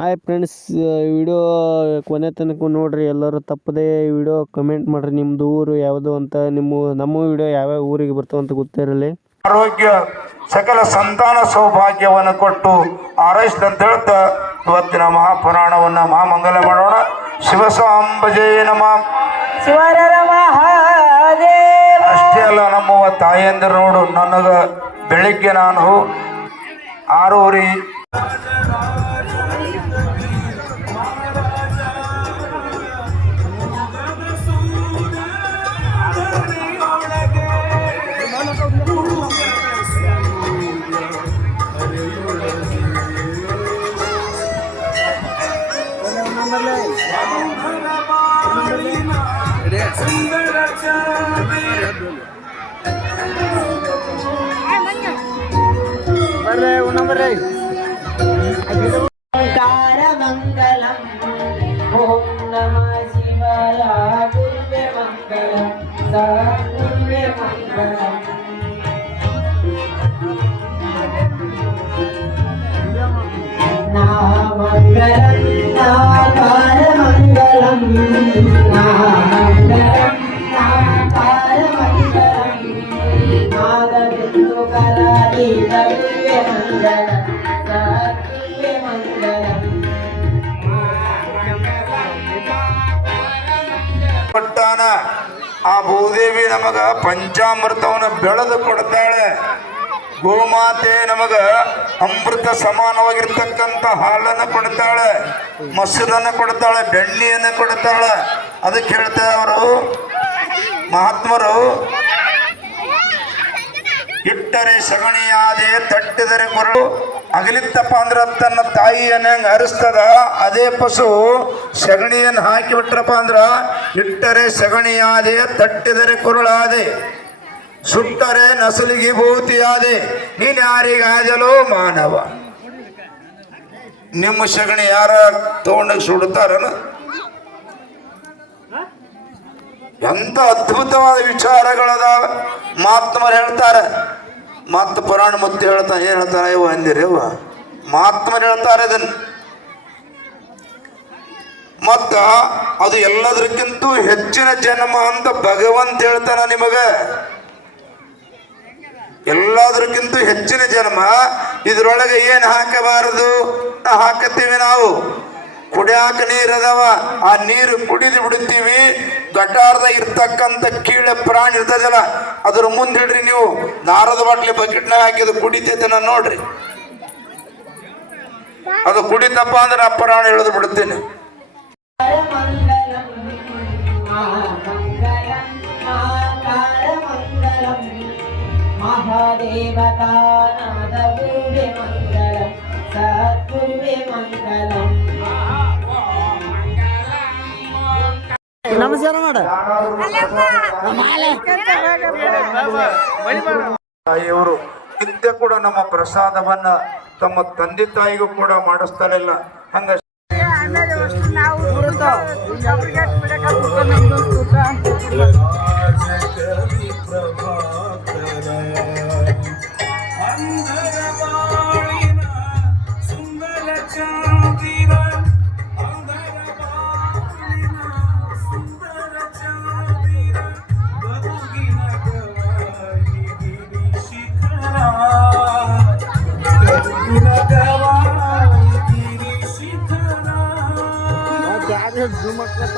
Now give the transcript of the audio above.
Hi friends, video ಕೊನೆ ತನಕ ನೋಡ್ರಿ. ಎಲ್ಲರೂ ತಪ್ಪದೇ ವಿಡಿಯೋ ಕಮೆಂಟ್ ಮಾಡ್ರಿ. ನಿಮ್ಮದು ಊರು ಯಾವುದು ಅಂತ, ನಮ್ಮ ವಿಡಿಯೋ ಯಾವ್ಯಾವ ಊರಿಗೆ ಬರ್ತಾವ ಅಂತ ಗೊತ್ತಿರಲಿ. ಆರೋಗ್ಯ ಸಕಲ ಸಂತಾನ ಸೌಭಾಗ್ಯವನ್ನು ಕೊಟ್ಟು ಆರೈಸಿದಂತ ಹೇಳ್ತಾ ಇವತ್ತಿನ ಮಹಾಪುರಾಣವನ್ನ ಮಹಾಮಂಗಲ ಮಾಡೋಣ. ಶಿವಸಾಂಬಜೇ ನಮಃ. ಅಷ್ಟೇ ಅಲ್ಲ, ನಮ್ಮವ ತಾಯಂದಿರು ನೋಡು, ನನಗ ಬೆಳಿಗ್ಗೆ ನಾನು 6:30 ಮಂಗಲಂ ಓಂ ನಮಃ ಶಿವಾಯ ಗುರುವೇ ಮಂಗಲಂ ಗುರುವೇ ಮಂಗಲಂ ನಾಮಂಗಲಂ ನಾಕಾರ ಮಂಗಲಂ ನಾಮಂಗಲಂ ನಾಕಾರ ಮಂಗಲಂ ನಾದಬಿಂದು ಕರಾದಿ ಗುರುವೇ ಮಂಗಲಂ ಕೊಟ್ಟಾನ. ಆ ಭೂದೇವಿ ನಮಗ ಪಂಚಾಮೃತವನ್ನು ಬೆಳೆದು ಕೊಡ್ತಾಳೆ. ಗೋಮಾತೆ ನಮಗ ಅಮೃತ ಸಮಾನವಾಗಿರ್ತಕ್ಕಂಥ ಹಾಲನ್ನು ಕೊಡ್ತಾಳೆ, ಮೊಸರನ್ನು ಕೊಡ್ತಾಳೆ, ಬೆಣ್ಣೆಯನ್ನು ಕೊಡ್ತಾಳೆ. ಅದಕ್ಕೆ ಹೇಳ್ತಾರೆ ಅವರು ಮಹಾತ್ಮರು, ಇಟ್ಟರೆ ಸಗಣಿಯಾದೆ ತಟ್ಟಿದರೆ ಕೊರಳು ಅಗಲಿತ್ತಪ್ಪ ಅಂದ್ರೆ ತನ್ನ ತಾಯಿಯನ್ನು ಹೆಂಗೆ ಹರಿಸ್ತದ, ಅದೇ ಪಶು ಸಗಣಿಯನ್ನು ಹಾಕಿಬಿಟ್ರಪ್ಪ ಅಂದ್ರ ಇಟ್ಟರೆ ಸಗಣಿಯಾದೆ ತಟ್ಟಿದರೆ ಕೊರಳಾದೆ ಸುಟ್ಟರೆ ನಸಲಿಗೆ ಭೂತಿಯಾದೆ ನೀನು ಯಾರಿಗಾದಲೋ ಮಾನವ. ನಿಮ್ಮ ಸಗಣಿ ಯಾರ ತಗೊಂಡಾಗ ಸುಡುತ್ತಾರನ? ಎಂತ ಅದ್ಭುತವಾದ ವಿಚಾರಗಳದಾವ. ಮಹಾತ್ಮರು ಹೇಳ್ತಾರೆ, ಮತ್ತ ಪುರಾಣ ಮುತ್ತಿ ಹೇಳ್ತಾನೆ. ಏನ್ ಹೇಳ್ತಾನೆ ಇವ ಅಂದಿರಿ? ಇವ ಮಹಾತ್ಮರು ಹೇಳ್ತಾರೆ ಇದನ್ನು. ಮತ್ತ ಅದು ಎಲ್ಲದಕ್ಕಿಂತ ಹೆಚ್ಚಿನ ಜನ್ಮ ಅಂತ ಭಗವಂತ ಹೇಳ್ತಾನ ನಿಮಗ. ಎಲ್ಲದಕ್ಕಿಂತ ಹೆಚ್ಚಿನ ಜನ್ಮ. ಇದ್ರೊಳಗೆ ಏನ್ ಹಾಕಬಾರದು? ಹಾಕತ್ತೀವಿ ನಾವು. ಕುಡಿಯಾಕ ನೀರು ಅದಾವ, ಆ ನೀರು ಕುಡಿದು ಬಿಡುತ್ತೀವಿ. ಗಟಾರದ ಇರ್ತಕ್ಕಂಥ ಕೀಳೆ ಪ್ರಾಣಿ ಇರ್ತದಲ್ಲ, ಅದ್ರ ಮುಂದೆ ಹಿಡ್ರಿ ನೀವು ನಾರದ ಬಾಟ್ಲಿ ಬಕೆಟ್ನಾಗ ಹಾಕಿದ ಕುಡಿತೈತೆ ನಾನು ನೋಡ್ರಿ. ಅದು ಕುಡಿತಪ್ಪ ಅಂದ್ರೆ ಆ ಪ್ರಾಣಿ ಇಳಿದು ಬಿಡುತ್ತೇನೆ. ನಮಸ್ಕಾರ ಮಾಡ ತಾಯಿಯವರು ನಿತ್ಯ ಕೂಡ ನಮ್ಮ ಪ್ರಸಾದವನ್ನ ತಮ್ಮ ತಂದೆ ತಾಯಿಗೂ ಕೂಡ ಮಾಡಿಸ್ತಾರಿಲ್ಲ. ಹಂಗ ಜೂಮ್ ಹಾಕ್ಲತ್ತ